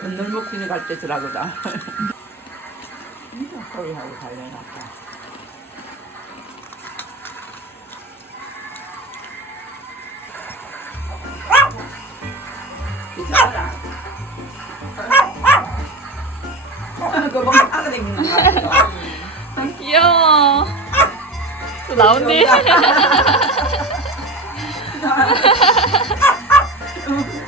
건널목길에 갈때 들어가다. 거기하고 달려놨다. 괜찮아. 그거 막 따라다니는 거 같아. 귀여워. 또 나온디?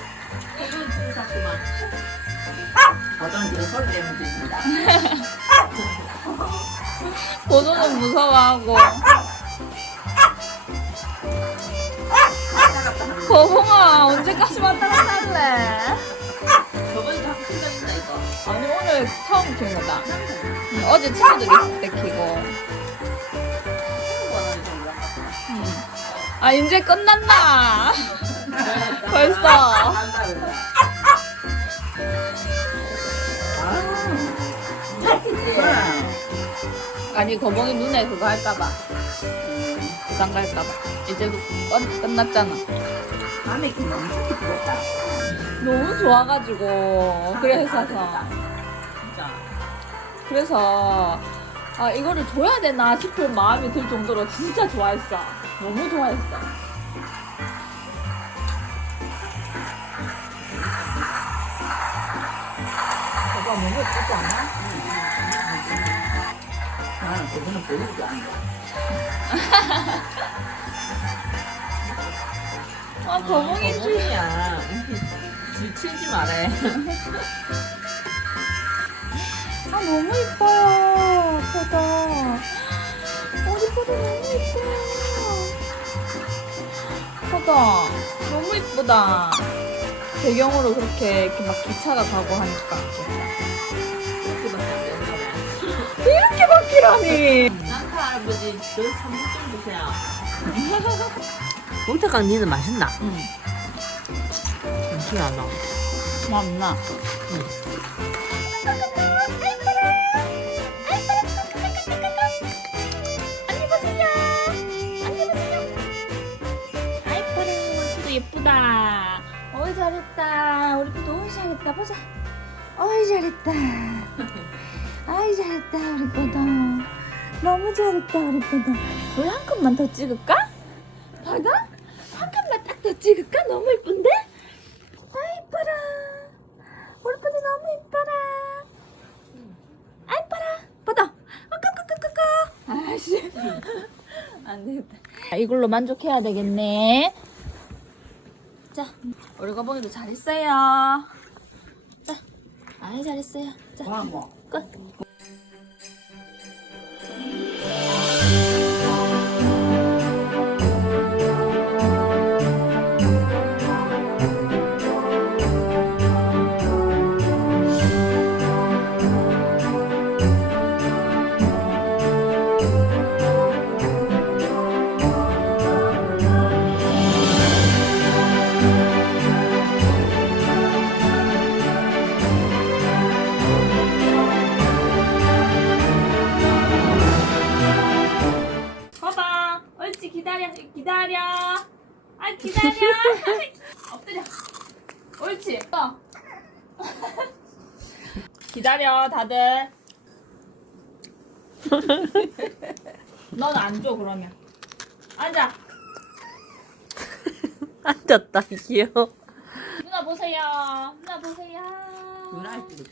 보조는 무서워하고. 거봉아, 언제까지만 따라갈래? 저번에 자꾸 생각나 이거. 아니, 오늘 처음 킨 거다. 응, 어제 친구들 있을 때 키고. 응. 아, 이제 끝났나? 벌써. 아니, 거봉이 눈에 그거 할까봐. 부담 갈까봐. 이제 끝, 끝났잖아. 밤에 그 너무 기쁘다. 너무 좋아가지고. 그래서. 진짜. 그래서 아 이거를 줘야 되나 싶을 마음이 들 정도로 진짜 좋아했어. 너무 좋아했어. 오빠 너무 예쁘지 않아? 나는 그거는 보이지 않아. 아 거봉이 줄. 야 지치지 말해. 아 너무 이뻐요. 포도. 우리 포도 너무 이뻐요. 포도 너무 이쁘다. 배경으로 그렇게 이렇게 막 기차가 가고 하니까 이렇게 바뀌라니. 산타 할아버지 너 30점 주세요. 몽타강 니는 맛있나? 응. 맛이 안 나. 우리 예쁘다. 어이 잘했다. 우리 푸도 어이 잘했다. 보자. 어이 잘했다. 아이 잘했다 우리 푸도. 너무 잘했다 우리 푸도. 우리 한 컷만 더 찍을까? 봐봐. 한 컷만 딱 더 찍을까? 너무 예쁜데? 아 이뻐라 우리 푸드 너무 이뻐라 아 이뻐라 뻗어 어까까까까까 아씨 안 되겠다 아, 이걸로 만족해야 되겠네 자 우리 거봉이도 잘했어요 자 아이 잘했어요 자. 끝. 기다려 기다려. 아 기다려. 엎드려. 옳지. 어. 기다려 다들. 넌 안 줘 그러면. 앉아. 앉았다 귀여워. 누나 보세요. 누나 보세요. 누나 찍어줘.